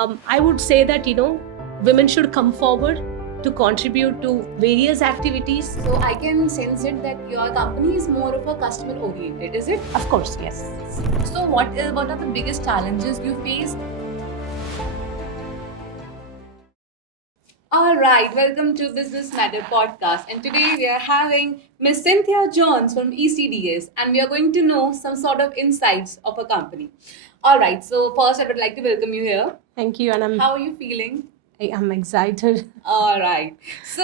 I would say that, women should come forward to contribute to various activities. So I can sense it that your company is more of a customer oriented, is it? Of course, yes. So what are the biggest challenges you face? All right, welcome to Business Matter podcast, and today we are having Miss Cynthia Jones from ECDS, and we are going to know some sort of insights of a company. All right, so first I would like to welcome you here. Thank you, and How are you feeling? I am excited. All right. So,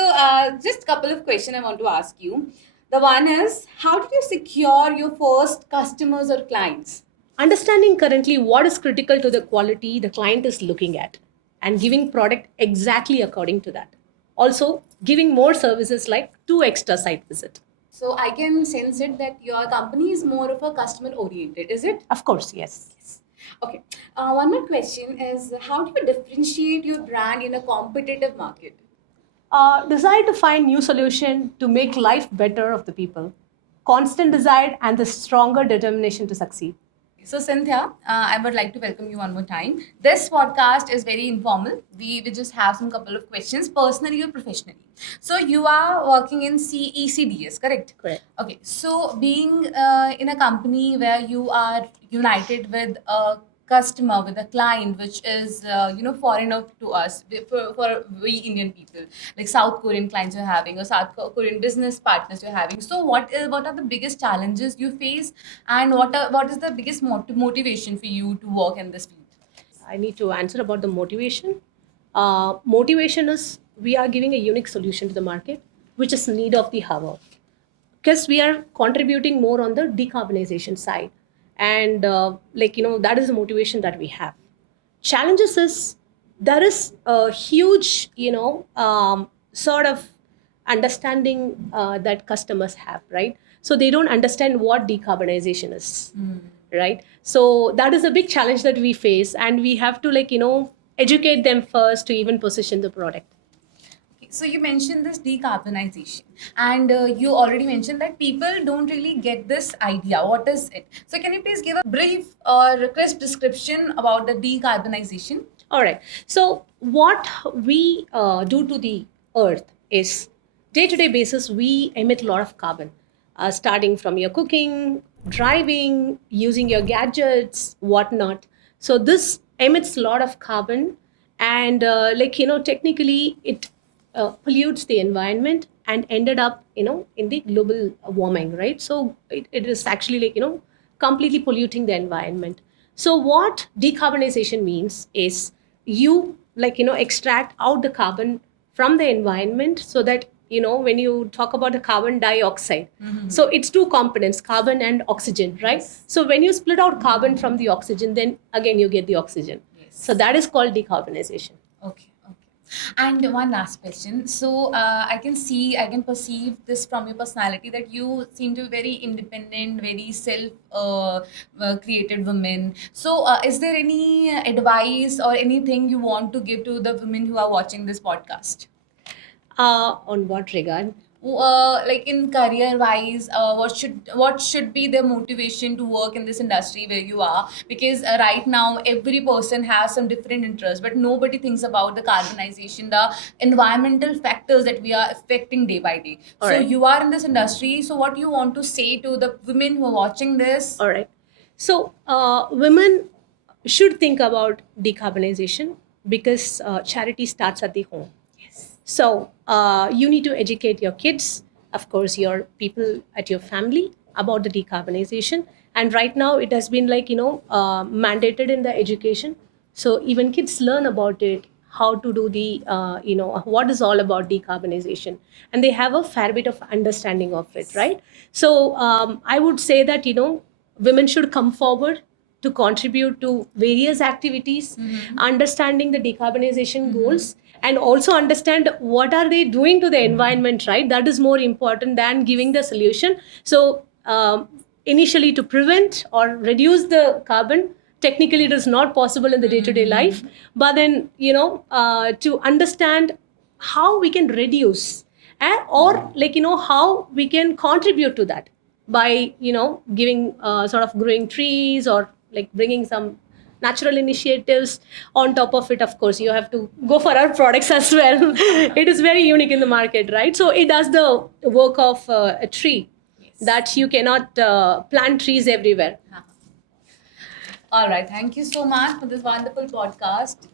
just a couple of questions I want to ask you. The one is, how did you secure your first customers or clients? Understanding currently what is critical to the quality the client is looking at and giving product exactly according to that. Also, giving more services like 2 extra site visit. So, I can sense it that your company is more of a customer oriented, is it? Of course, yes. Okay. One more question is, how do you differentiate your brand in a competitive market? Desire to find new solution to make life better of the people. Constant desire and the stronger determination to succeed. So, Cynthia, I would like to welcome you one more time. This podcast is very informal. We just have some couple of questions, personally or professionally. So, you are working in CECDS, correct? Correct. Okay. So, being in a company where you are united with a customer, with a client, which is foreigner to us, for we Indian people, like South Korean clients you're having, or South Korean business partners you're having. So, what are the biggest challenges you face, and what is the biggest motivation for you to work in this field? I need to answer about the motivation. Motivation is we are giving a unique solution to the market, which is need of the hour, because we are contributing more on the decarbonization side, and that is the motivation that we have. Challenges is there is a huge sort of understanding that customers have, right? So they don't understand what decarbonization is, right? So that is a big challenge that we face, and we have to educate them first to even position the product. Okay, so you mentioned this decarbonization, and you already mentioned that people don't really get this idea. What is it? So can you please give a brief or crisp description about the decarbonization? All right. So what we do to the earth is day-to-day basis we emit a lot of carbon, starting from your cooking, driving, using your gadgets, whatnot. So this emits a lot of carbon, and technically it pollutes the environment and ended up in the global warming, right? So it is actually completely polluting the environment. So what decarbonization means is you extract out the carbon from the environment, so that when you talk about the carbon dioxide, so it's two components, carbon and oxygen, right? Yes. So when you split out carbon from the oxygen, then again you get the oxygen. Yes. So that is called decarbonization. Okay, okay. And one last question. So I can perceive this from your personality that you seem to be very independent, very self created woman. So is there any advice or anything you want to give to the women who are watching this podcast? On what regard? Like in career wise, what should be their motivation to work in this industry where you are, because right now every person has some different interests, but nobody thinks about the carbonization, the environmental factors that we are affecting day by day. All So right. you are in this industry, so what do you want to say to the women who are watching this? All right. So women should think about decarbonization, because charity starts at the home. Yes. So you need to educate your kids, of course, your people at your family about the decarbonization. And right now it has been mandated in the education. So even kids learn about it, how to do the, what is all about decarbonization. And they have a fair bit of understanding of it, right? So I would say that, women should come forward to contribute to various activities, understanding the decarbonization goals, and also understand what are they doing to the environment, right? That is more important than giving the solution. So initially, to prevent or reduce the carbon, technically it is not possible in the day-to-day life, but then to understand how we can reduce, or how we can contribute to that by giving sort of growing trees, or like bringing some natural initiatives. On top of it, of course, you have to go for our products as well. It is very unique in the market, right? So it does the work of a tree, that you cannot plant trees everywhere. All right. Thank you so much for this wonderful podcast.